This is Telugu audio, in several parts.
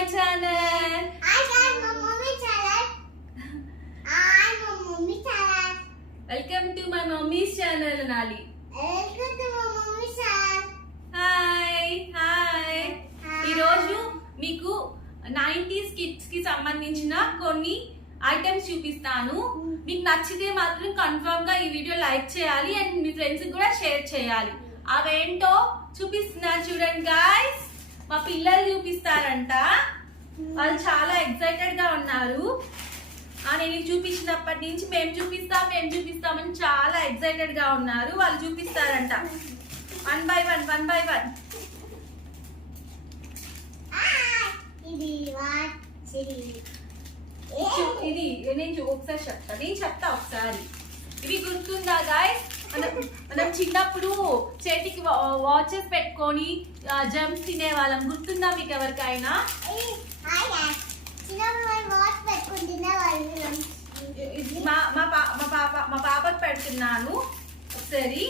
my channel. Hi guys, my mommy channel. Hi, my mommy channel. Welcome to my mommy's channel, Nali. Welcome to my mommy channel. Hi. ఈ రోజు మీకు 90s కిడ్స్ కి సంబంధించిన కొన్ని ఐటమ్స్ చూపిస్తాను. మీకు నచ్చితే మాత్రం కన్ఫర్మ్ గా ఈ వీడియో లైక్ చేయాలి అండ్ మీ ఫ్రెండ్స్ కి కూడా షేర్ చేయాలి. అవేంటో చూపిస్తున్నా చూడండి గైస్. మా పిల్లలు చూపిస్తారంట. వాళ్ళు చాలా ఎక్సైటెడ్ గా ఉన్నారు. నేను చూపించినప్పటి నుంచి మేము చూపిస్తామని చాలా ఎక్సైటెడ్ గా ఉన్నారు. వాళ్ళు చూపిస్తారంట వన్ బై వన్. ఇది నేను ఒకసారి చెప్తా ఒకసారి. ఇవి గుర్తుందా గాయస్? మనం చిన్నప్పుడు చేతికి వాచెస్ పెట్టుకొని జమ్స్ తినే వాళ్ళం. గుర్తుందా మీకు ఎవరికైనా? మా పాపకు పెడుతున్నాను ఒకసారి.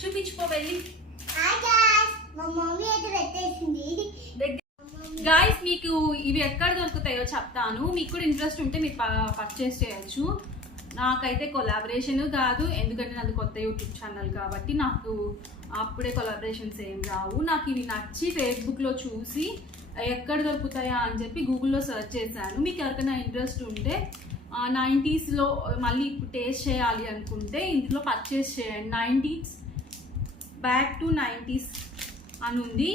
చూపించుకో వెళ్ళి. గాయస్ మీకు ఇవి ఎక్కడ దొరుకుతాయో చెప్తాను. మీకు కూడా ఇంట్రెస్ట్ ఉంటే మీరు పర్చేస్ చేయొచ్చు. నాకైతే కొలాబరేషన్ కాదు, ఎందుకంటే నాది కొత్త యూట్యూబ్ ఛానల్ కాబట్టి నాకు అప్పుడే కొలాబరేషన్స్ ఏం రావు. నాకు ఇవి నచ్చి ఫేస్బుక్లో చూసి ఎక్కడ దొరుకుతాయా అని చెప్పి గూగుల్లో సెర్చ్ చేశాను. మీకు ఎవరికైనా ఇంట్రెస్ట్ ఉంటే 90స్లో మళ్ళీ ఇప్పుడు టేస్ట్ చేయాలి అనుకుంటే ఇందులో పర్చేస్ చేయండి. 90s బ్యాక్ టు 90s అని ఉంది.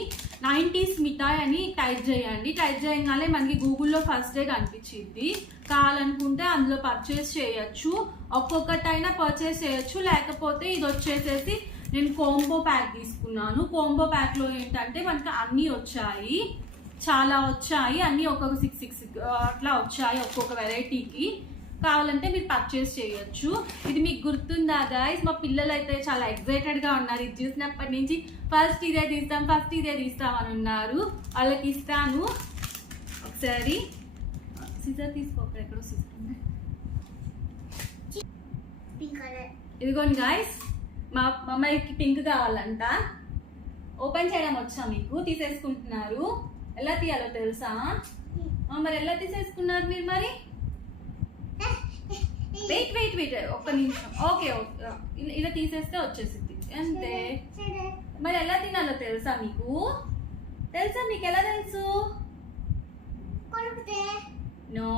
90s మిఠాయి అని టైప్ చేయండి. టైప్ చేయగానే మనకి గూగుల్లో ఫస్ట్ డే కనిపించింది. కావాలనుకుంటే అందులో పర్చేస్ చేయొచ్చు. ఒక్కొక్కటైనా పర్చేస్ చేయొచ్చు. లేకపోతే ఇది వచ్చేసేసి నేను కోంబో ప్యాక్ తీసుకున్నాను. కోంబో ప్యాక్లో ఏంటంటే మనకి అన్నీ వచ్చాయి, చాలా వచ్చాయి. అన్నీ ఒక్కొక్క 6 అట్లా వచ్చాయి ఒక్కొక్క వెరైటీకి. కావాలంటే మీరు పర్చేస్ చేయొచ్చు. ఇది మీకు గుర్తుందా గైస్? మా పిల్లలు అయితే చాలా ఎక్సైటెడ్గా ఉన్నారు. ఇది చూసినప్పటి నుంచి ఫస్ట్ ఇదే తీస్తాం అని ఉన్నారు. వాళ్ళకి ఇస్తాను. ఒకసారి సిజర్ తీసుకో, ఎక్కడో సిజర్ ఉంది. ఇదిగోండి గైస్, మా అమ్మాయికి పింక్ కావాలంట. ఓపెన్ చేయడం వచ్చా మీకు? తీసేసుకుంటున్నారు. ఎలా తీయాలో తెలుసా? మరి ఎలా తీసేసుకున్నారు మీరు? మరి వెయిట్ ఒక్క నిమిషం. ఓకే ఇలా తీసేస్తే వచ్చేసింది అంతే. మరి ఎలా తినాలో తెలుసా మీకు? మీకు ఎలా తెలుసు? నో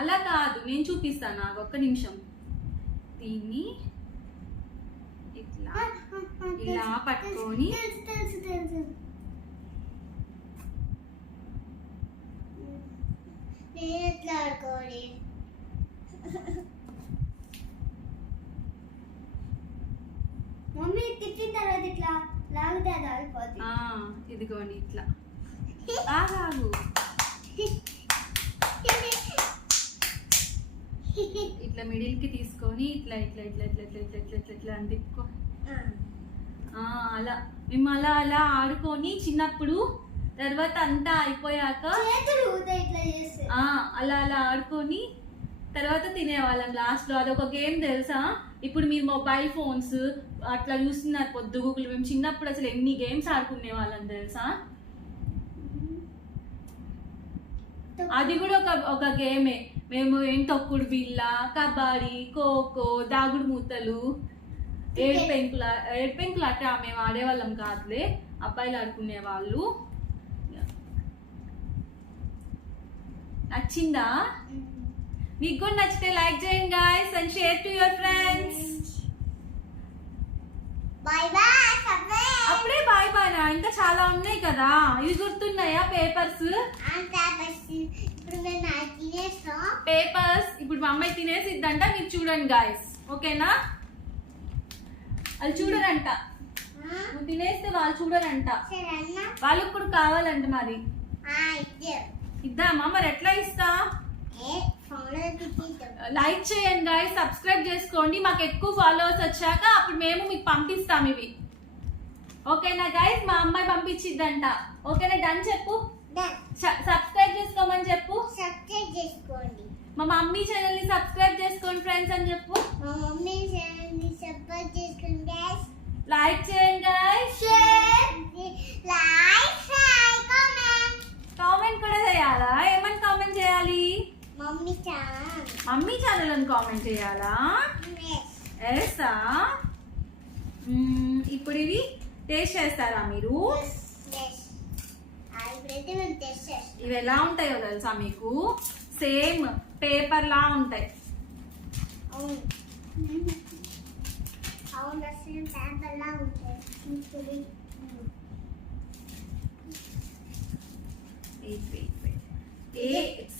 అలా కాదు, నేను చూపిస్తాను. నాకు ఒక్క నిమిషం. దీన్ని ఇలా పట్టుకొని మమ్మీ తిట్టిన తర్వాత ఇట్లా లాగితే అది ఆగిపోతుంది. ఇదిగోండి ఇట్లా ఆగాగు. ఇట్లా మిడిల్ కి తీసుకొని ఇట్లా అని తిప్పుకో. అలా మేము అలా ఆడుకొని చిన్నప్పుడు. తర్వాత అంతా అయిపోయాక అలా ఆడుకొని తర్వాత తినేవాళ్ళం లాస్ట్లో. అదొక గేమ్ తెలుసా? ఇప్పుడు మీరు మొబైల్ ఫోన్స్ అట్లా చూస్తున్నారు పొద్దు గూగుల్. మేము చిన్నప్పుడు అసలు ఎన్ని గేమ్స్ ఆడుకునే వాళ్ళం తెలుసా? అది కూడా ఒక గేమే. మేము ఏం తొక్కుడు బిళ్ళ, కబడ్డీ, ఖోఖో, దాగుడు మూతలు, ఏడు పెంకులు అట్లా మేము ఆడేవాళ్ళం కాదులే, అబ్బాయిలు ఆడుకునే వాళ్ళు. నచ్చిందా? మీకు కూడా నచ్చితే లైక్ చేయండి guys and share to your friends. అప్పుడే బాయ్ నా, ఇంకా చాలా ఉన్నాయి కదా. ఇవి గుర్తున్నాయా? పేపర్స్ ఇప్పుడు మా అమ్మాయి తినేసి ఇద్దంట. మీరు చూడండి గైస్, ఓకేనా? వాళ్ళు చూడరంట. నువ్వు తినేస్తే వాళ్ళు చూడరంట. వాళ్ళకు కూడా కావాలంట. మరి ఇద్దామా? మరి ఎట్లా ఇస్తా? లైక్ చేయండి గాయ్స్, సబ్స్క్రైబ్ చేసుకోండి. మాకు ఎక్కువ ఫాలోవర్స్ వచ్చాక అప్పుడు మేము మీకు పంపిస్తాం ఇవి. ఓకేనా గైస్? మా అమ్మాయి పంపించిద్దంట. ఓకేనా? డన్ చెప్పు. సబ్స్క్రైబ్ చేసుకోమని చెప్పు. సబ్స్క్రైబ్ చేసుకోండి. మా మమ్మీ ఛానల్ ని సబ్స్క్రైబ్ చేసుకోండి ఫ్రెండ్స్ అని చెప్పు. మా మమ్మీ ఛానల్ ని సబ్స్క్రైబ్ చేసుకోండి గైస్. లైక్ చేయండి guys. Share, like, comment. Comment కూడా చేయాలా? ఏమని కామెంట్ చేయాలి? Mummy channel. మమ్మీ ఛానల్ అని కామెంట్ చేయాలా? ఎస్సా. ఇప్పుడు ఇవి టేస్ట్ చేస్తారా మీరు? ఇవి ఎలా ఉంటాయో తెలుసా మీకు? సేమ్ పేపర్ లా ఉంటాయి.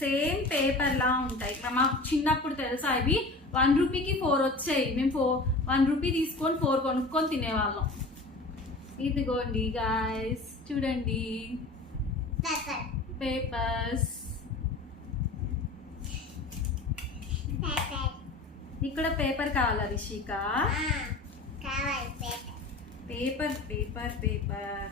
సేమ్ పేపర్ లా ఉంటాయి. మాకు చిన్నప్పుడు తెలుసా ఇవి 1 రూపీకి 4 వచ్చాయి. మేము 1 రూపీ తీసుకొని 4 కొనుక్కొని తినేవాళ్ళం. ఇదిగోండి గాయస్, చూడండి పేపర్స్. ఇక్కడ పేపర్ కావాలా రిషిక? Paper paper paper.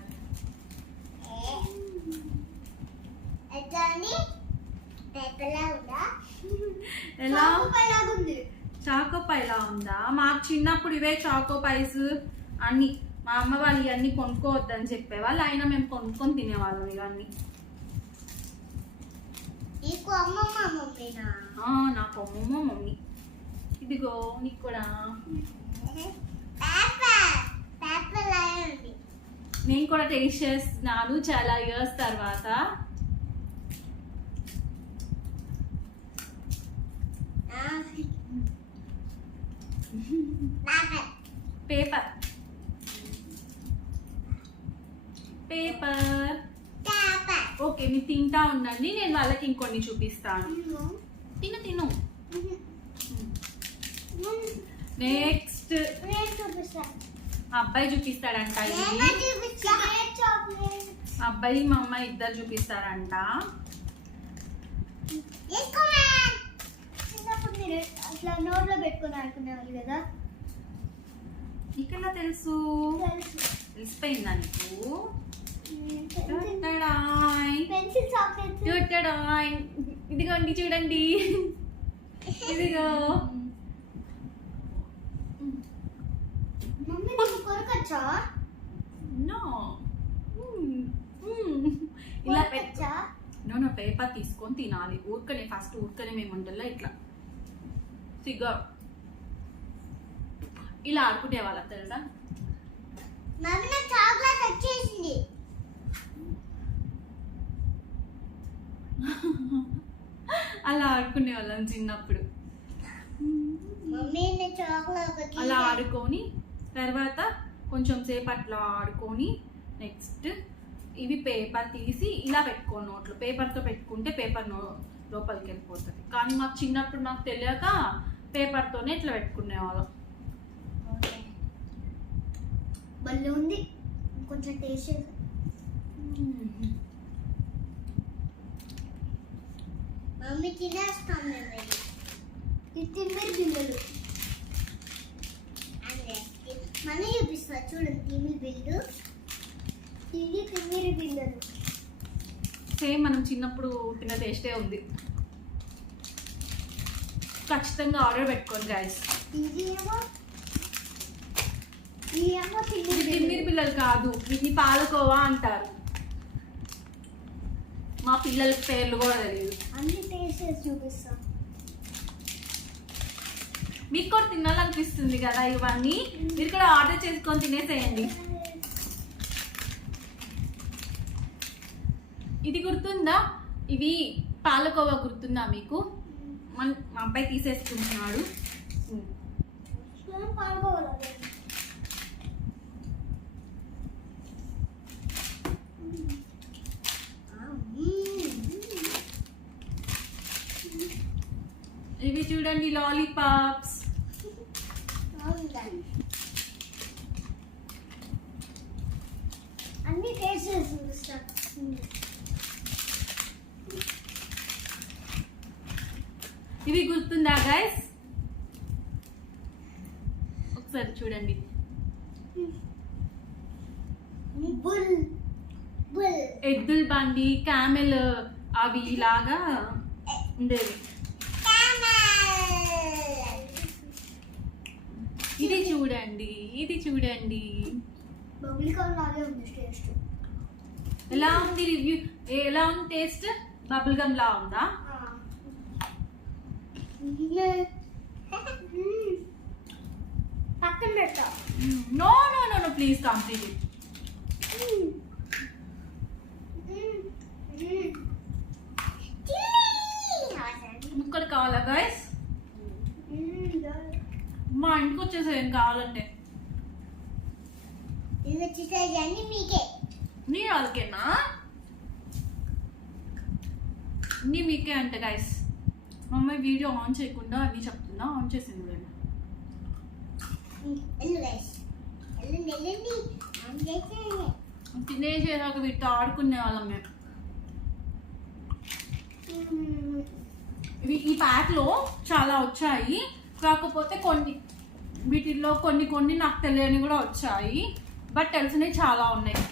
ఎలా? చాకోపైలా ఉందా? మాకు చిన్నప్పుడు ఇవే చాకోపైస్ అన్ని. మా అమ్మ వాళ్ళు ఇవన్నీ కొనుక్కోవద్దని చెప్పేవాళ్ళు, అయినా మేము కొనుక్కొని తినేవాళ్ళం ఇవన్నీ. నాకు అమ్మమ్మ మమ్మీ. ఇదిగో నీకు కూడా. నేను కూడా టేస్ట్ చేస్తున్నాను చాలా ఇయర్స్ తర్వాత. Paper paper. ఓకే, మీరు తింటా ఉండండి, నేను వాళ్ళకి ఇంకొన్ని చూపిస్తాను. తిను తిను. నెక్స్ట్ అబ్బాయి చూపిస్తాడంట. అబ్బాయి మా అమ్మాయి ఇద్దరు చూపిస్తారంట. అట్లా నోట్లో పెట్టుకుని ఆడుకునేవాళ్ళు కదా. నీకెలా తెలుసు? తెలిసిపోయిందా నీకు? ఇదిగోండి చూడండి. ఇదిగో కొరకచ్చా? నో, ఇలా పెట్టా. నో, పేపర్ తీసుకొని తినాలి. ఊరికనే ఫస్ట్ ఊరికనే మేము వంటల్లో ఇట్లా సిగ్గా ఇలా ఆడుకునే వాళ్ళం తెలుసా. చాక్లెట్ వచ్చేసింది. అలా ఆడుకునే వాళ్ళం చిన్నప్పుడు. అలా ఆడుకొని తర్వాత కొంచెం సేపు అట్లా ఆడుకొని నెక్స్ట్ ఇవి పేపర్ తీసి ఇలా పెట్టుకోండి నోట్లో. పేపర్తో పెట్టుకుంటే పేపర్ లోపలికి వెళ్ళిపోతుంది. కానీ మాకు చిన్నప్పుడు మాకు తెలియక పేపర్తోనే ఇట్లా పెట్టుకునేవాళ్ళం. భలే ఉంది. కొంచెం టేస్ట్ మమ్మీ తినేస్తాం. తిమ్మిరి బిల్లులు మళ్ళీ చూపిస్తా చూడండి. తిమ్మిరి బిల్లు, ఇది తిమ్మిరి బిల్లులు. సేమ్ మనం చిన్నప్పుడు తిన్న టేస్టే ఉంది. ఖచ్చితంగా ఆర్డర్ పెట్టుకోండి గైస్. తిమ్మిరి పిల్లలు కాదు, వీటిని పాలకోవా అంటారు. మా పిల్లలకి పేర్లు కూడా తెలియదు. అన్ని టేస్ట్ చేసి చూపిస్తాం. మీకు కూడా తినాలనిపిస్తుంది కదా ఇవన్నీ, మీరు కూడా ఆర్డర్ చేసుకొని తినేసేయండి. ఇది గుర్తుందా? ఇవి పాలకోవా గుర్తుందా మీకు? మా అబ్బాయి తీసేసుకుంటున్నాడు. ఇవి చూడండి లాలీపాప్స్. అన్ని టేస్ట్ చేసి చూపిస్తాం. గైస్ ఒకసారి చూడండి. బుల్ బుల్ ఎద్దుల బండి, క్యామెల్ అవి ఇలాగా ఉండేవి. ఇది చూడండి, ఇది చూడండి. బబుల్ గమ్ లాగే ఉంది టేస్ట్. ఎలా ఉంది రివ్యూ? ఎలా ఉంది టేస్ట్? బబుల్ గమ్ లా ఉందా? పక్కన పెట్టా. No no no no please complete it. ముక్కలు కావాలా గైస్? మా ఇంటికి వచ్చేసాయి ఏం కావాలంటే. ఇది వచ్చేసరికి అన్ని మీకే. నీ వాళ్ళకేనా? నీ మీకే అంటే గైస్. మమ్మీ వీడియో ఆన్ చేయకుండా అన్ని చెప్తున్నా. ఆన్ చేసింది నేను. ఎల్లు గైస్, ఎల్లండి ఎల్లండి. ఆన్ చేసేయండి. తినేసేదాకా వీటితో ఆడుకునే వాళ్ళం మేము. ఇవి ఈ ప్యాక్లో చాలా వచ్చాయి, కాకపోతే కొన్ని వీటిల్లో కొన్ని కొన్ని నాకు తెలియని కూడా వచ్చాయి, బట్ తెలిసినవి చాలా ఉన్నాయి.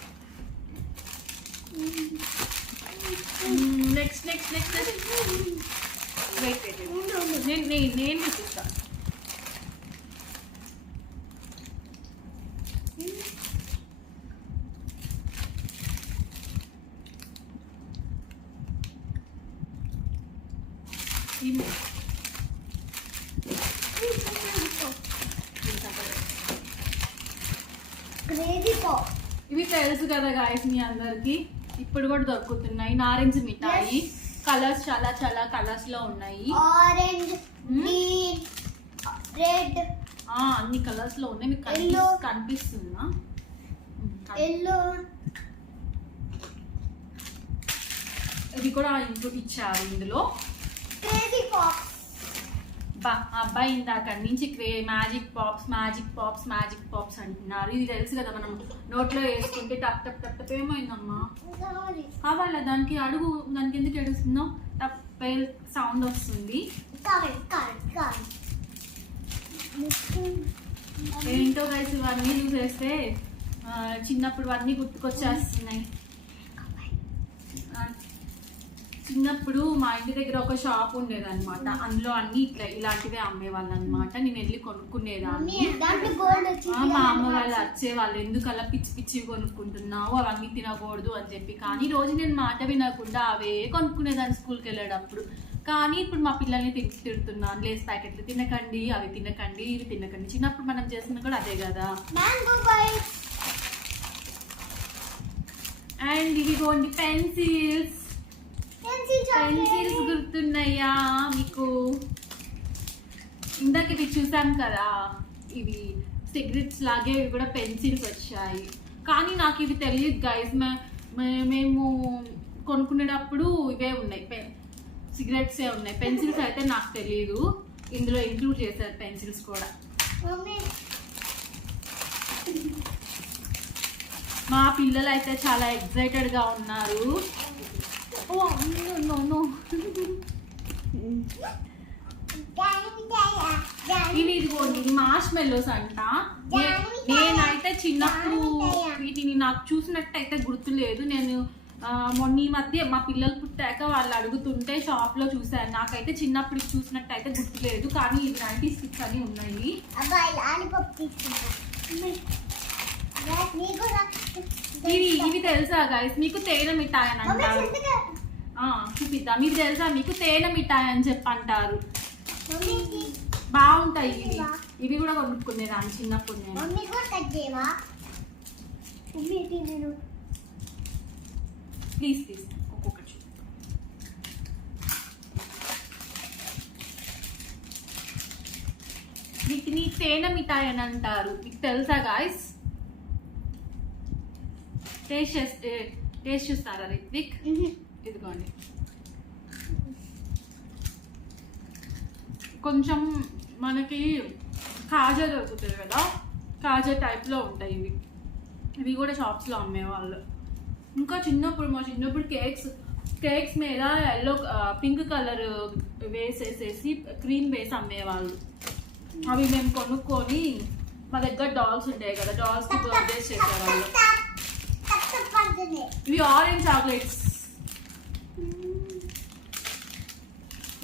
నెక్స్ట్ నెక్స్ట్ నెక్స్ట్ వెయిట్ నేను చూపిస్తాను. Crazy pop. ఇవి తెలుసు కదా గాయస్ మీ అందరికి, ఇప్పుడు కూడా దొరుకుతున్నాయి. నారెంజ్ మిఠాయి కలర్స్ చాలా చాలా కలర్స్ లో ఉన్నాయి. ఆరెంజ్, గ్రీన్, రెడ్, అన్ని కలర్స్ లో ఉన్నాయి. మీకు Yellow. కనిపిస్తుందా? ఎల్లో. ఇది కూడా ఇచ్చారు ఇందులో. Crazy pop. అబ్బాయి ఇందాక నుంచి magic pops magic pops magic pops అంటున్నారు. ఇది తెలుసు కదా, మనం నోట్లో వేసుకుంటే టప్ టప్ టప్ టప్. ఏమైందమ్మా? కావాలా దానికి? అడుగు, దానికి ఎందుకు ఏడుస్తుందో? టప్ సౌండ్ వస్తుంది. ఏంటో గైస్ ఇవన్నీ చూసేస్తే చిన్నప్పుడు అన్నీ గుర్తుకొచ్చేస్తున్నాయి. చిన్నప్పుడు మా ఇంటి దగ్గర ఒక షాప్ ఉండేది అనమాట. అందులో అన్ని ఇలాంటివే అమ్మేవాళ్ళు అనమాట. నేను వెళ్ళి కొనుక్కునేదాన్ని. మా అమ్మ వాళ్ళు వచ్చేవాళ్ళు, ఎందుకు అలా పిచ్చి పిచ్చి కొనుక్కుంటున్నావు, అవన్నీ తినకూడదు అని చెప్పి. కానీ రోజు నేను మాట వినకుండా అవే కొనుక్కునేదాన్ని స్కూల్కి వెళ్ళేటప్పుడు. కానీ ఇప్పుడు మా పిల్లల్ని తిడుతున్నాను, లేస్ ప్యాకెట్లు తినకండి, అవి తినకండి, ఇవి తినకండి. చిన్నప్పుడు మనం చేసిన కూడా అదే కదా. And ఇవిగోండి pencils. పెన్సిల్స్ గుర్తున్నాయా మీకు? ఇందాక ఇవి చూసాం కదా, ఇవి సిగరెట్స్ లాగే ఇవి కూడా పెన్సిల్స్ వచ్చాయి. కానీ నాకు ఇవి తెలియదు గైస్. మేము కొనుక్కునేటప్పుడు ఇవే ఉన్నాయి, సిగరెట్సే ఉన్నాయి. పెన్సిల్స్ అయితే నాకు తెలియదు. ఇందులో ఇంక్లూడ్ చేశారు పెన్సిల్స్ కూడా. మా పిల్లలు అయితే చాలా ఎక్సైటెడ్గా ఉన్నారు. ఇవి ఇదిగోండి, ఇది మార్ష్ మెల్లోస్ అంట. నేనైతే చిన్నప్పుడు వీటిని నాకు చూసినట్టయితే గుర్తులేదు. నేను మొన్న ఈ మధ్య మా పిల్లలు పుట్టాక వాళ్ళు అడుగుతుంటే షాప్ లో చూసాను. నాకైతే చిన్నప్పుడు చూసినట్టయితే గుర్తులేదు. కానీ ఇది 90s కిడ్స్ అని ఉన్నాయి. ఇవి తెలుసా గైస్ మీకు? తేనె మిఠాయి అని అంటారు. చూపిద్దాం. మీకు తెలుసా మీకు? తేనె మిఠాయి అని చెప్పి అంటారు. బాగుంటాయి ఇవి. ఇవి కూడా కొనుక్కునేదాన్ని చిన్నప్పుడు నేను. ప్లీజ్ ప్లీజ్ ఒక్కొక్కటి చూ. వీటిని తేనె మిఠాయి అని అంటారు. మీకు తెలుసా గాయస్? టేస్ట్ చూస్తారా రిత్విక్? ఇదిగోండి, కొంచెం మనకి కాజా దొరుకుతుంది కదా, కాజా టైప్లో ఉంటాయి ఇవి. ఇవి కూడా షాప్స్లో అమ్మేవాళ్ళు. ఇంకా చిన్నప్పుడు మా చిన్నప్పుడు కేక్స్ మీద ఎల్లో పింక్ కలర్ వేసేసేసి క్రీమ్ వేసి అమ్మేవాళ్ళు. అవి మేము కొనుక్కొని మా దగ్గర డాల్స్ ఉంటాయి కదా, డాల్స్ కి బర్త్డేస్ చేసేవాళ్ళు. ఇవి ఆరెంజ్ చాక్లెట్స్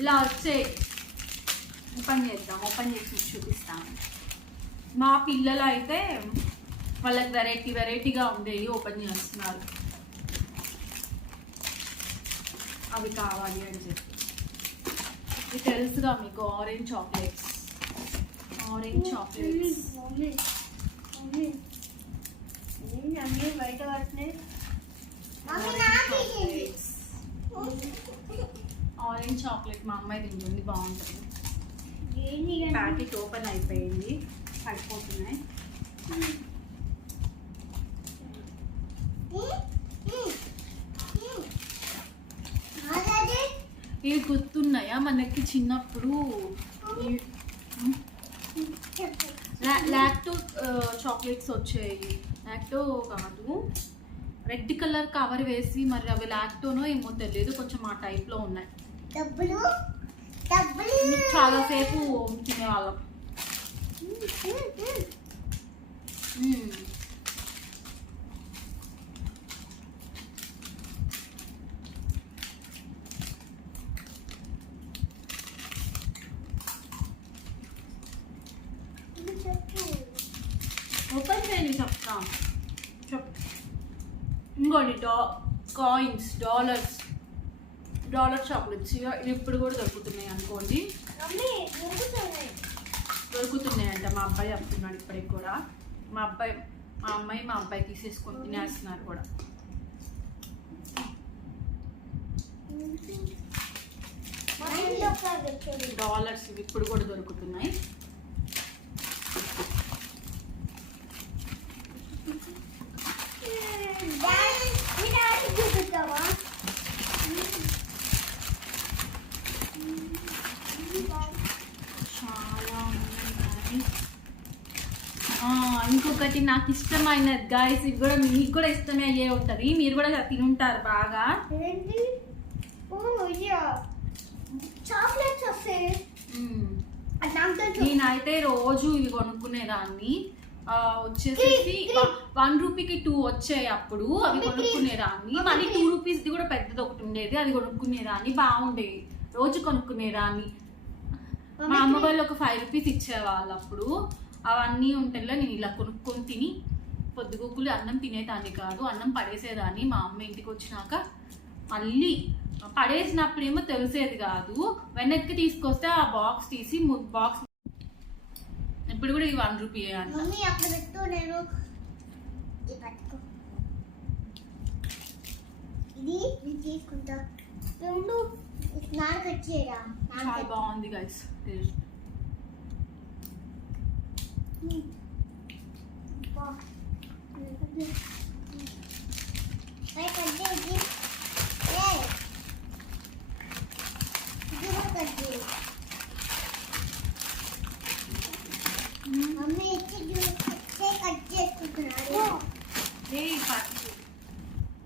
ఇలా వచ్చాయి. ఓపెన్ చేద్దాం, ఓపెన్ చేసి చూపిస్తాను. మా పిల్లలు అయితే వాళ్ళకి వెరైటీగా ఉండేవి ఓపెన్ చేస్తున్నారు, అవి కావాలి అని చెప్పి. ఇది తెలుసుగా మీకు ఆరెంజ్ చాక్లెట్స్. బయట పడుతున్నాయి. ఆరెంజ్ చాక్లెట్ మా అమ్మాయి తింటుంది, బాగుంటుంది. ప్యాకెట్ ఓపెన్ అయిపోయింది, పడిపోతున్నాయి. ఇవి గుర్తున్నాయా మనకి చిన్నప్పుడు? లాక్టో చాక్లెట్స్ వచ్చాయి. లాక్టో కాదు, రెడ్ కలర్ కవర్ వేసి, మరి అవి లాక్టోనో ఏమో తెలియదు, కొంచెం ఆ టైప్లో ఉన్నాయి. చాలాసేపు తినేవాళ్ళం. ఓపెన్ చేయండి, చెప్తాం. ఇంకోటి కాయిన్స్, డాలర్ చాక్లెట్స్. ఇవి ఇప్పుడు కూడా దొరుకుతున్నాయి అనుకోండి. దొరుకుతున్నాయంట. మా అబ్బాయి చెప్తున్నాడు ఇప్పటికి కూడా. మా అమ్మాయి మా అబ్బాయి తీసేసుకొని తినేస్తున్నారు కూడా. డాలర్స్ ఇవి ఇప్పుడు కూడా దొరుకుతున్నాయి. ఇంకొకటి నాకు ఇష్టమైనది గైస్, ఇది కూడా మీకు కూడా ఇష్టమే అయ్యే ఉంటుంది, మీరు కూడా తినుంటారు బాగా. నేనైతే రోజు ఇవి కొనుక్కునేదాన్ని. వచ్చేసి 1 రూపీకి 2 వచ్చాయి అప్పుడు. అవి కొనుక్కునేదాన్ని. మళ్ళీ 2 రూపీస్ది కూడా పెద్దది ఒకటి ఉండేది, అది కొనుక్కునేదాన్ని. బాగుండేది, రోజు కొనుక్కునేదాన్ని. మా అమ్మ వాళ్ళు ఒక 5 రూపీస్ ఇచ్చేవాళ్ళు అప్పుడు. అవన్నీ ఉంటేలో నేను ఇలా కొనుక్కొని తిని పొద్దుగూకులు అన్నం తినేదాన్ని కాదు, అన్నం పడేసేదాన్ని. మా అమ్మ ఇంటికి వచ్చినాక మళ్ళీ పడేసినప్పుడేమో తెలిసేది కాదు, వెనక్కి తీసుకొస్తే ఆ బాక్స్ తీసి బాక్స్. ఇప్పుడు కూడా ఈ 1 రూపీ అంట. చాలా బాగుంది గైస్ టేస్ట్.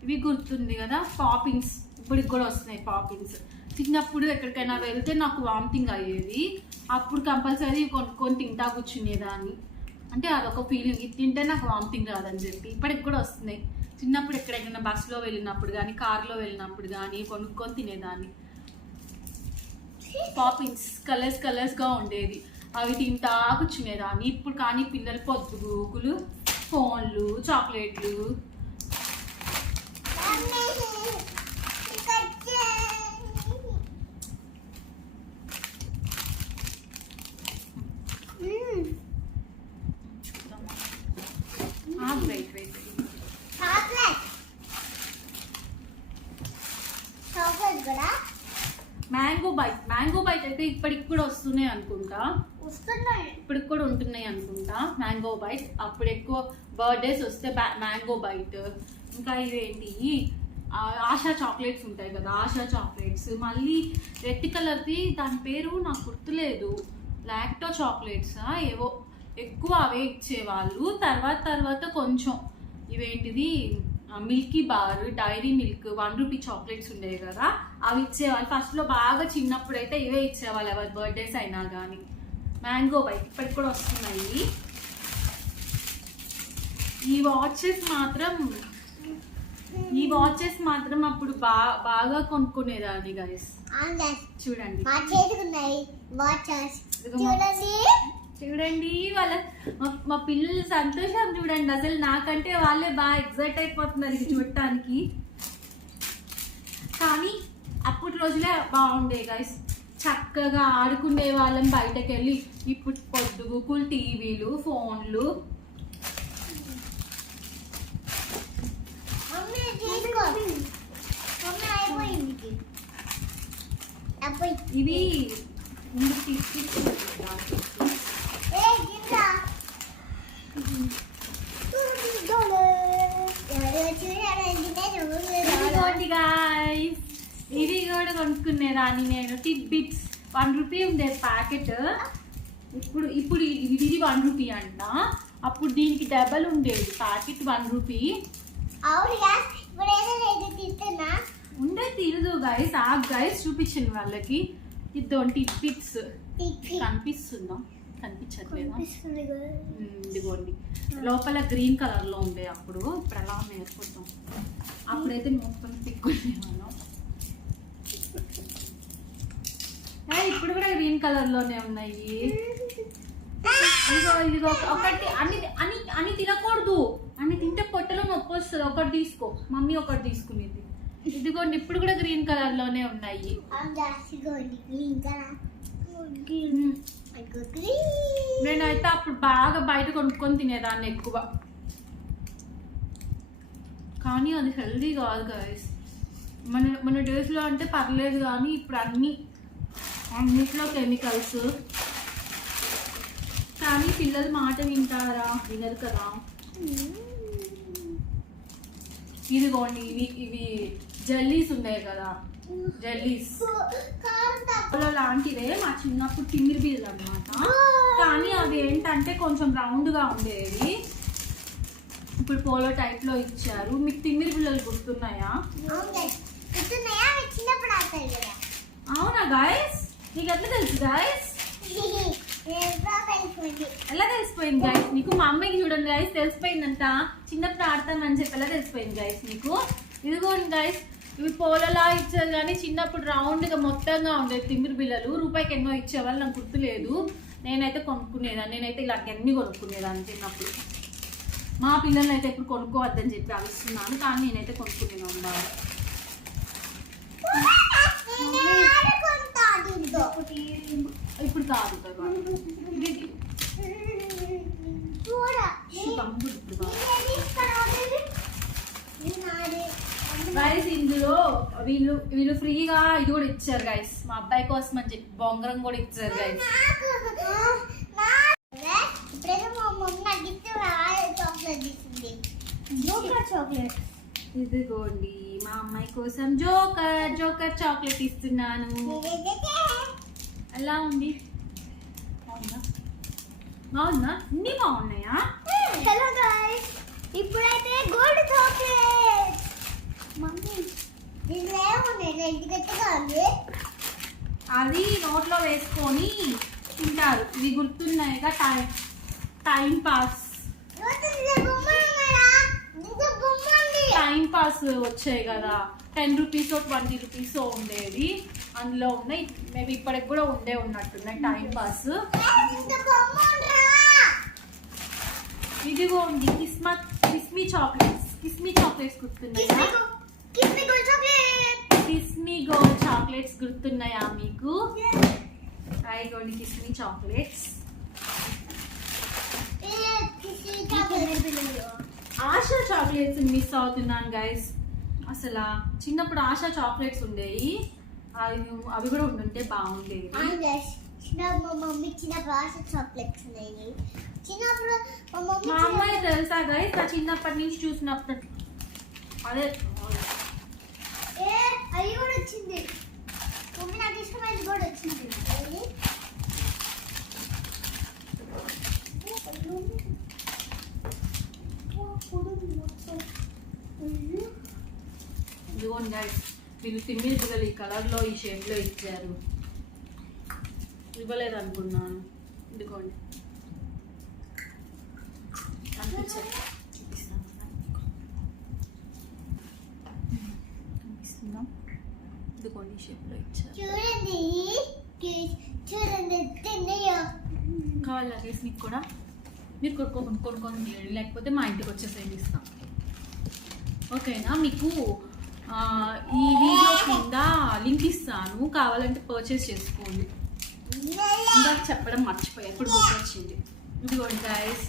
ఇవి గుర్తుంది కదా పాపిన్స్, ఇప్పటికి కూడా వస్తున్నాయి పాపిన్స్. చిన్నప్పుడు ఎక్కడికైనా వెళ్తే నాకు వామిటింగ్ అయ్యేది, అప్పుడు కంపల్సరీ కొనుక్కొని తింటా కూర్చునేదాన్ని. అంటే అదొక ఫీలింగ్, ఇది తింటే నాకు వామిటింగ్ రాదని చెప్పి. ఇప్పటికి కూడా వస్తున్నాయి. చిన్నప్పుడు ఎక్కడైనా బస్సులో వెళ్ళినప్పుడు కానీ, కార్లో వెళ్ళినప్పుడు కానీ కొనుక్కొని తినేదాన్ని. పాపిన్స్ కలర్స్గా ఉండేది, అవి తింటా కూర్చునేదాన్ని. ఇప్పుడు కానీ పిల్లలు పొద్దుగూకులు, ఫోన్లు, చాక్లెట్లు. మ్యాంగో బైట్ అయితే ఇప్పటికి కూడా వస్తున్నాయి అనుకుంటా. ఇప్పటికి కూడా ఉంటున్నాయి అనుకుంటా మ్యాంగో బైట్. అప్పుడు ఎక్కువ బర్త్డేస్ వస్తే మ్యాంగో బైట్. ఇంకా ఇవేంటి ఆశా చాక్లెట్స్ ఉంటాయి కదా, ఆశా చాక్లెట్స్. మళ్ళీ రెడ్ కలర్ది, దాని పేరు నాకు గుర్తులేదు, లాక్టో చాక్లెట్స్ ఏవో ఎక్కువ అవే ఇచ్చేవాళ్ళు. తర్వాత కొంచెం ఇవేంటిది Milky Bar, Dairy Milk, 1 rupee chocolates ఉండేవి కదా, అవి ఇచ్చేవాళ్ళు. ఫస్ట్లో బాగా చిన్నప్పుడు అయితే ఇవే ఇచ్చేవాళ్ళు ఎవరి బర్త్డేస్ అయినా కానీ. మ్యాంగో బైట్ ఇప్పటికి కూడా వస్తున్నాయి. ఈ వాచెస్ మాత్రం అప్పుడు బాగా కొనుక్కునేదాన్ని గైస్. చూడండి చూడండి వాళ్ళ మా పిల్లల సంతోషం చూడండి. అసలు నాకంటే వాళ్ళే బాగా ఎగ్జైట్ అయిపోతున్నారు ఇది చూడటానికి. కానీ అప్పటి రోజులే బాగుండే గైస్. చక్కగా ఆడుకునే వాళ్ళం బయటకు వెళ్ళి. ఇప్పుడు పొద్దుగుకులు టీవీలు, ఫోన్లు. ఇవి ఇవి కూడా కొనుక్కునేదాన్ని నేను. టిప్ బిట్స్ 1 రూపీ ఉండేది ప్యాకెట్. ఇప్పుడు ఇది 1 రూపీ అంట. అప్పుడు దీనికి డబల్ ఉండేది ప్యాకెట్ 1 రూపీ. ఉండే తీరదు గైస్. ఆ గైస్ చూపించింది వాళ్ళకి. ఇదోంటి టిప్స్ కనిపిస్తుందా? కనిపించట్లేదా? ఇదిగోండి. లోపల గ్రీన్ కలర్ లో ఉండే అప్పుడు. ఇప్పుడు ఎలా ఉన్నాయి చూద్దాం. అప్పుడైతే మొత్తం తిక్కునేవాళ్ళం. ఇప్పుడు కూడా గ్రీన్ కలర్ లోనే ఉన్నాయి. ఇదిగో ఒకటి అన్ని తినకూడదు. అన్ని తింటే పొట్టలో నొప్పి వస్తుంది. ఒకటి తీసుకో, మమ్మీ ఒకటి తీసుకునేది. ఇదిగోండి ఇప్పుడు కూడా గ్రీన్ కలర్ లోనే ఉన్నాయి. నేనైతే అప్పుడు బాగా బయట కొనుక్కొని తినేదాన్ని ఎక్కువ. కానీ అది హెల్దీ కాదు గైస్. మన డేస్ లో అంటే పర్లేదు, కానీ ఇప్పుడు అన్నిట్లో కెమికల్స్. కానీ పిల్లలు మాట వింటారా? వినరు కదా. ఇదిగోండి ఇవి జెల్లీస్ ఉన్నాయి కదా, జెల్లీస్ లాంటివే. మా చిన్నప్పుడు తిమ్మిరి బిళ్ళలు అనమాట. కానీ అవి ఏంటంటే కొంచెం రౌండ్ గా ఉండేవి. ఇప్పుడు పోలో టైప్ లో ఇచ్చారు. మీకు తిమ్మిరి బిళ్ళలు గుర్తున్నాయా? అవునా గైస్? నీకు ఎట్లా తెలుసు గైస్? ఎలా తెలిసిపోయింది గైస్ నీకు? మా అమ్మాయికి చూడండి గైస్, తెలిసిపోయిందంట. చిన్నప్పుడు ఆడతానని చెప్పి ఎలా తెలిసిపోయింది గైస్ నీకు? ఇదిగోండి గైస్, ఇవి పోలలా ఇచ్చారు కానీ చిన్నప్పుడు రౌండ్ గా మొత్తంగా ఉండేది తిమ్మిరి బిళ్ళలు. రూపాయికి ఎన్నో ఇచ్చేవాళ్ళు, నాకు గుర్తులేదు. నేనైతే కొనుక్కునేదాన్ని. నేనైతే ఇలాంటి అన్ని కొనుక్కునేదాన్ని చిన్నప్పుడు. మా పిల్లల్ని అయితే ఇప్పుడు కొనుక్కోవద్దని చెప్పి అలుస్తున్నాను, కానీ నేనైతే కొనుక్కునేదాన్ని బాగా. ఇప్పుడు కాదు గైస్. ఇందులో వీళ్ళు ఫ్రీగా ఇది కూడా ఇచ్చారు గైస్. మా అబ్బాయి కోసం అని చెప్పి బొంగరం కూడా ఇచ్చారు గైస్. ఇదిగోండి మా అమ్మాయి కోసం జోకర్ చాక్లెట్ ఇస్తున్నాను. ఎలా ఉంది? బాగుందా? ఇన్ని బాగున్నాయా? హలో గైస్, ఇప్పుడైతే గోల్డ్ చాక్లెట్. మమ్మీ దీంట్లో ఏమున్నాయి? రెడ్ గట్టిగా ఉంది. అది నోట్లో వేసుకొని తింటారు. ఇవి గుర్తున్నాయిగా టైం పాస్. టైం పాస్ వచ్చాయి కదా, 10 రూపీస్ 20 రూపీస్ ఉండేది. అందులో ఉన్నాయి. మేబీ ఇప్పటికి కూడా ఉన్నట్టున్నాయి టైం పాస్. ఇదిగోండి కిస్మీ చాక్లెట్స్ గుర్తున్నాయా? కిస్మీ గోల్డ్ చాక్లెట్స్ గుర్తున్నాయా మీకు? ఇదిగోండి కిస్మీ చాక్లెట్స్. ఆశా చాక్లెట్స్ మిస్ అవుతున్నాను గైస్. అసలు చిన్నప్పుడు ఆశా చాక్లెట్స్ ఉండేవి. అవి కూడా ఉండుంటే బాగుండేది. మా మమ్మీ చిన్నప్పుడు ఆశా చాక్లెట్స్ ఉన్నాయి. చిన్నప్పుడు మా అమ్మాయి తెలుసా గైస్, నా చిన్నప్పటి నుంచి చూసినప్పుడు అదే అది కూడా వచ్చింది. మమ్మీ నాకు ఇష్టమైనది కూడా వచ్చింది. బాగుంది గైస్. వీళ్ళు తిమ్మిడి బుగ్గలు ఈ కలర్లో ఈ షేప్లో ఇచ్చారు. ఇవ్వలేదు అనుకున్నాను. ఇదిగోండి కనిపిస్తుందా? ఇదిగోండి ఈ షేప్లో ఇచ్చారు. చూడండి చూడండి తిన్నయ్యో. కావాలా కేసు మీకు కూడా? మీరు కొనుక్కొని తీయండి, లేకపోతే మా ఇంటికి వచ్చేసేయండి, ఇస్తాం. ఓకేనా? మీకు ఈ వీడియో కింద లింక్ ఇస్తాను, కావాలంటే పర్చేస్ చేసుకోండి. ఇందాక చెప్పడం మర్చిపోయా, ఇప్పుడు గుర్తొచ్చింది. ఇదిగోండి గైస్.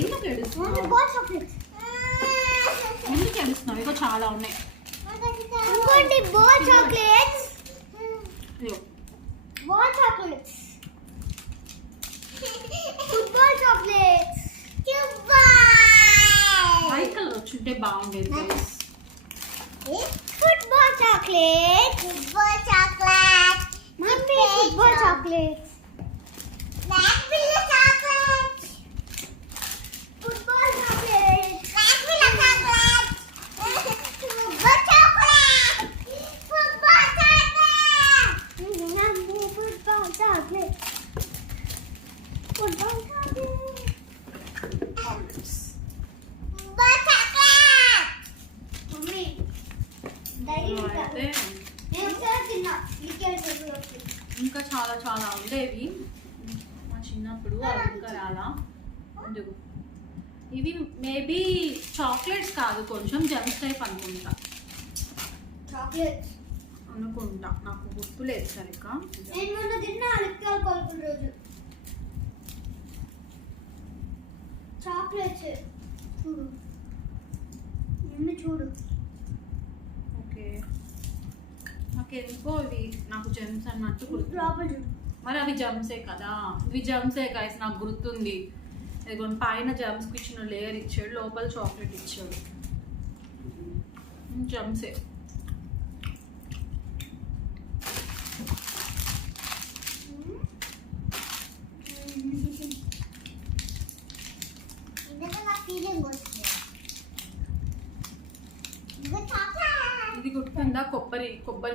ఎందుకు ఏడుస్తున్నావు? ఎందుకు ఏడుస్తున్నావు? ఇగో చాలా ఉన్నాయి. ఇంకోటి బాల్ చాక్లెట్స్. ఇదిగో ball chocolates. Football chocolates. White colour వచ్చుంటే బాగుండేది guys. Football chocolate. Football chocolate. Mummy football chocolate. Black పిల్ల చాక్లెట్. Football chocolate. బ్లాక్ పిల్ల chocolate. Football chocolate. Football chocolate. Mummy football chocolate. Football chocolate. Football chocolate. Mummy అయితే ఇంకా చాలా చాలా ఉండేవి మా చిన్నప్పుడు, అవి ఇంకా రాలా. ఇదిగో ఇవి మేబీ చాక్లెట్స్ కాదు, కొంచెం జమ్స్ టైప్ అనుకుంటా. చాక్లెట్స్ అనుకుంటా, నాకు గుర్తులేదు సరిగ్గా. నేను మొన్న తిన్నా అలక్కాల కొలుకుల రోజు. చాక్లెట్స్ చూడు మమ్మీ చూడు. ఓకే, నాకెందుకో ఇవి నాకు జమ్స్ అన్నట్టు గుర్తు. లోపల చూడు. మరి అవి జమ్సే కదా, ఇవి జమ్సే గైస్, నాకు గుర్తుంది. ఇదిగోండి పైన జమ్స్కి ఇచ్చిన లేయర్ ఇచ్చాడు, లోపల చాక్లెట్ ఇచ్చాడు. జమ్సే. ఇది గుర్తుందా? కొబ్బరి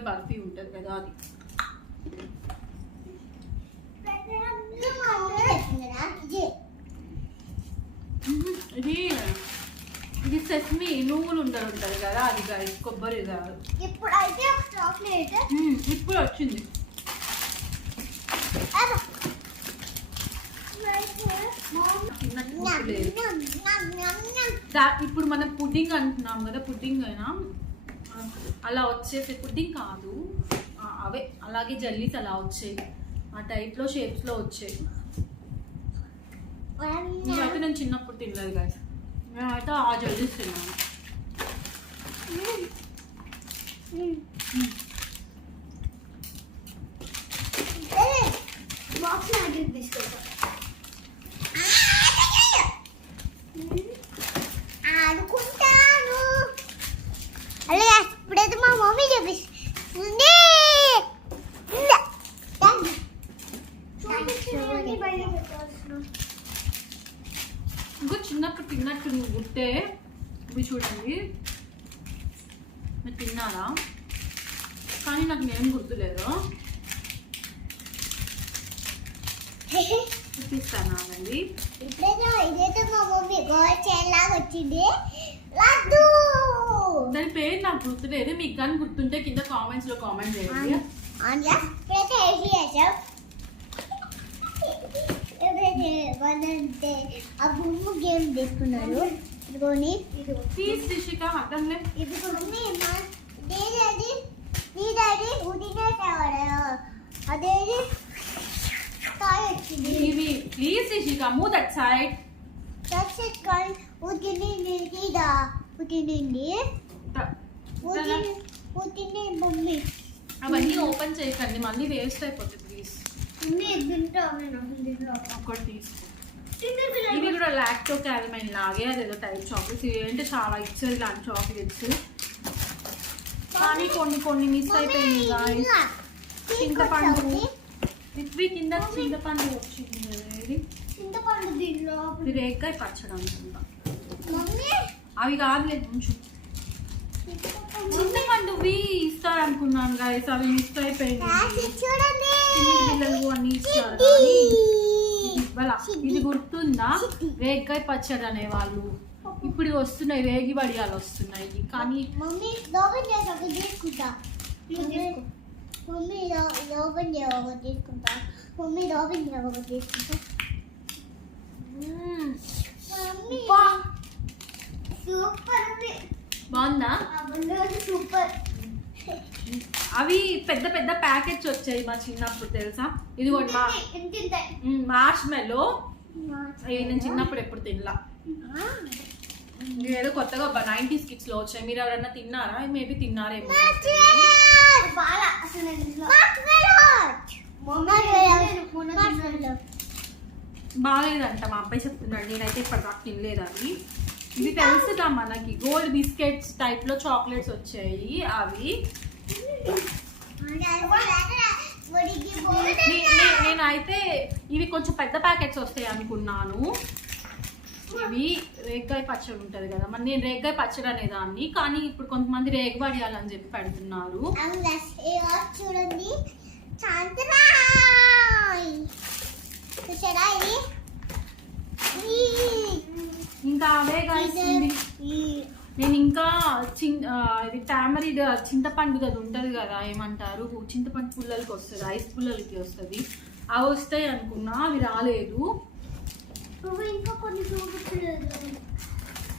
బర్ఫీ ఉంటుంది కదా, అది. ఇది సెస్మి నువ్వులు ఉంటుంది కదా, అది గైస్, కొబ్బరి కాదు. ఇప్పుడు అయితే ఒక చాక్లెట్ ఇప్పుడు వచ్చింది. ఇప్పుడు మనం పుడ్డింగ్ అంటున్నాం కదా, పుడ్డింగ్ అయినా అలా వచ్చేసి పుడ్డింగ్ కాదు, అవే అలాగే జల్లీస్ అలా వచ్చాయి, ఆ టైప్లో షేప్స్లో వచ్చాయి. ఇవైతే నేను చిన్నప్పుడు తినలేదు గాయస్, మేమైతే ఆ జల్లీస్ తిన్నాను. బాక్స్ తీసుకెళ్తా. ఆడుకుంటాను. అలాగే ఇప్పుడైతే మా మమ్మీ చూపిస్తుంది. ఇంకో చిన్నప్పుడు తిన్నట్టు నువ్వు గుర్తే, ఇవి చూడండి, మీరు తిన్నారా? కానీ నాకు నేను గుర్తులేదు. చూపిస్తాను అండి. ఇదైతే మా మమ్మీ గోల్చేలాగా వచ్చింది లడ్డు. దాని పేరు నాకు గుర్తులేదు, మీకు కానీ గుర్తుంటే కింద కామెంట్స్ లో కామెంట్ చేయండి. ఇప్పుడైతే వేసి చేసాం. ఎప్పుడైతే ఆ బొమ్మ గేమ్ తీసుకున్నారు. ఇదిగోని ప్లీజ్ రిషిక అర్థంలే. ఇదిగోని నీ డాడీ ఉడినేసేవాడు, అదేది కాయ వచ్చింది. ఇవి please Rishika move that side. కాయ ఉడినింది ఇదా ఉడినింది ఉడిని మమ్మీ. అవన్నీ ఓపెన్ చేయకండి, మళ్ళీ వేస్ట్ అయిపోతుంది. ప్లీజ్ ఒక్కటి తీసుకో. ఇవి కూడా లాక్టో క్యారమైన్ లాగే అదేదో టైప్ చాక్లెట్స్. ఇవి ఏంటి చాలా ఇచ్చారు ఇలాంటి చాక్లెట్స్, కానీ కొన్ని మిస్ అయిపోయింది గాయ్స్. చింతపండు, ఇవి కింద చింతపండు వచ్చింది. ఇది చింతపండు దీంట్లో ఇది రేగ్గాయ పచ్చడి అనుకుంటా. అవి కాదులేదు ఉంచు. చింతపండువి ఇస్తారనుకున్నాను గైస్, అవి మిస్ అయిపోయింది. చూడండి పిల్లలు అన్ని ఇస్తారు కానీ ఇవ్వాల. ఇది గుర్తుందా, రేగ్గాయ పచ్చడి అనేవాళ్ళు. ఇప్పుడు వస్తున్నాయి వేగి వడియాలు వస్తున్నాయి కానీ మమ్మీ లోపల చేసి ఒకటి తీసుకుంటా. మమ్మీ లోపల చేసి ఒకటి తీసుకుంటా. మమ్మీ లోపల చేసి ఒకటి తీసుకుంటా. మమ్మీ సూపర్ ఉంది. బాగుందా? సూపర్. అవి పెద్ద పెద్ద ప్యాకెట్స్ వచ్చాయి మా చిన్నప్పుడు తెలుసా. ఇది మార్చ్ మెలో. నేను చిన్నప్పుడు ఎప్పుడు తినలా. ఏదో కొత్తగా 90s కిడ్స్ లో వచ్చాయి. మీరు ఎవరన్నా తిన్నారా? మేబీ తిన్నారేమో. బాగాలేదంట మా అబ్బాయి చెప్తున్నాడు. నేనైతే ఇప్పటిదాకా తినలేదు అవి. ఇది తెలుసుగా మనకి గోల్డ్ బిస్కెట్స్ టైప్ లో చాక్లెట్స్ వచ్చాయి అవి. నేనైతే ఇవి కొంచెం పెద్ద ప్యాకెట్స్ వస్తాయి అనుకున్నాను. ఇవి రేగ్గాయ పచ్చడి ఉంటది కదా, మరి నేను రేగ్గాయ పచ్చడి అనేదాన్ని, కానీ ఇప్పుడు కొంతమంది రేగు వడియాలని చెప్పి పెడుతున్నారు. చూడండి ఇంకా అవే కలిసింది. నేను ఇంకా ఇది టామరిడ్ చింతపండు కదా ఉంటది కదా, ఏమంటారు, చింతపండు పుల్లలకి వస్తుంది, ఐస్ పుల్లలకి వస్తుంది, అవి వస్తాయి అనుకున్నా. అవి రాలేదు. ఇంకా కొన్ని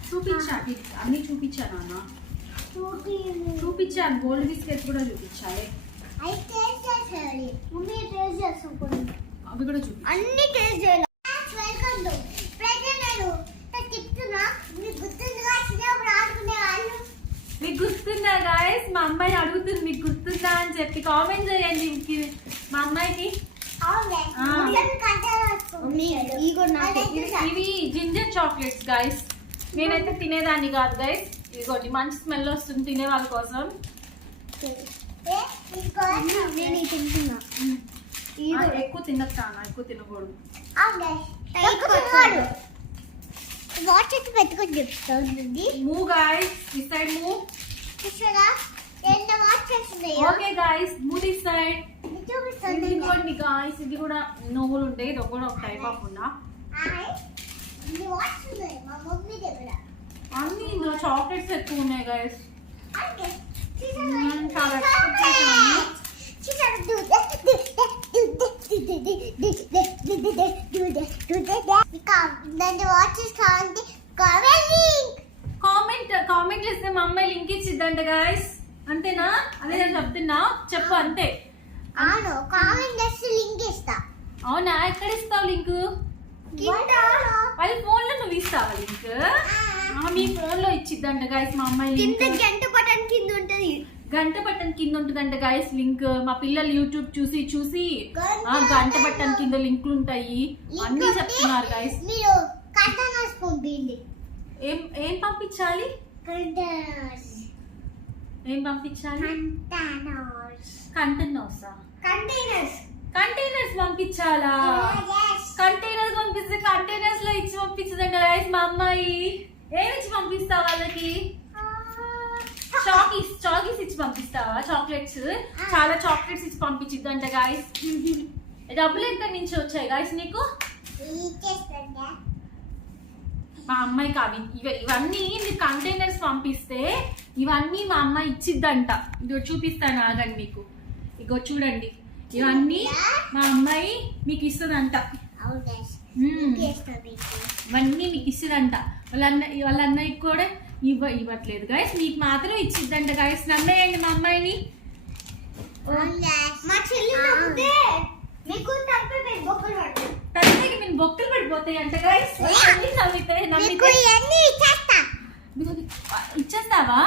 చూపించా, అన్ని చూపించా నాన్న, చూపించాను. గోల్డ్ బిస్కెట్స్ కూడా చూపించాలి. అవి కూడా చూపి అన్ని టేస్ట్ చేయాలి. మీకు గుర్తుందా గాయస్? మా అమ్మాయి అడుగుతుంది మీకు గుర్తుందా అని చెప్పి. కామెంట్ చేయండి మా అమ్మాయికి. ఇవి జింజర్ చాక్లెట్స్ గైస్. నేనైతే తినేదాన్ని కాదు గైస్. ఇదిగోటి మంచి స్మెల్ వస్తుంది తినే వాళ్ళ కోసం. ఎక్కువ తినస్తాను, ఎక్కువ తినకూడదు. Move guys, this side move. Okay guys, move this side. ఇదిగోండి గాయస్, ఇది కూడా నువ్వులు ఉంటాయి. ఇది కూడా ఒక టైప్ ఆఫ్ ఉన్నా. అన్ని ఇందులో చాక్లెట్స్ ఎక్కువ ఉన్నాయి గాయస్. చాలా ఎక్స్పెక్ట్ చేశాను. కామెంట్ చేస్తే మా అమ్మాయి లింక్ ఇచ్చిద్దంట గాయస్. అంతేనా? అదే నేను చెప్తున్నా, చెప్పు అంతే. అవును, కామెంట్ చేస్తే లింక్ ఇస్తా. అవునా? ఎక్కడ ఇస్తావు లింక్? వాళ్ళ ఫోన్ లో నువ్వు ఇస్తావా లింక్? మీ ఫోన్ లో ఇచ్చిద్దంట గాయస్ మా అమ్మాయి లింక్. గంట బటన్ కింద ఉంటది, గంట బటన్ కింద ఉంటుందంట గాయస్ లింక్. మా పిల్లలు యూట్యూబ్ చూసి గంట బటన్ కింద లింకులు ఉంటాయి అన్ని చెప్తున్నారు గాయస్. మీరు కంటైనర్స్ పంపించండి. ఏం పంపించాలి? ఏం పంపించాలి? కంటైనర్స్ పంపించాలా? కంటైనర్స్ పంపిస్తే కంటైనర్స్ లో ఇచ్చి పంపించదంట గాయస్ మా అమ్మాయి. ఏమి ఇచ్చి పంపిస్తా వాళ్ళకి? చాకీస్ ఇచ్చి పంపిస్తావా? చాక్లెట్స్, చాలా చాక్లెట్స్ ఇచ్చి పంపించిద్దంట గాయస్. డబ్బులు ఎక్కడి నుంచి వచ్చాయి గాయస్ నీకు? మా అమ్మాయికి అవి ఇవన్నీ మీరు కంటైనర్స్ పంపిస్తే ఇవన్నీ మా అమ్మాయి ఇచ్చిద్దంట. ఇదో చూపిస్తాను ఆగండి మీకు. ఇగో చూడండి, ఇవన్నీ మా అమ్మాయి మీకు ఇస్తుందంట. ఇవన్నీ మీకు ఇస్తుందంట. వాళ్ళ అన్నయ్యకి కూడా ఇవ్వట్లేదు గాయస్, మీకు మాత్రం ఇచ్చిద్దంట గాయస్. నమ్మేయండి మా అమ్మాయిని. తనకి మీరు బొక్కలు పడిపోతాయి అంట గాయస్. ఇచ్చేస్తావా?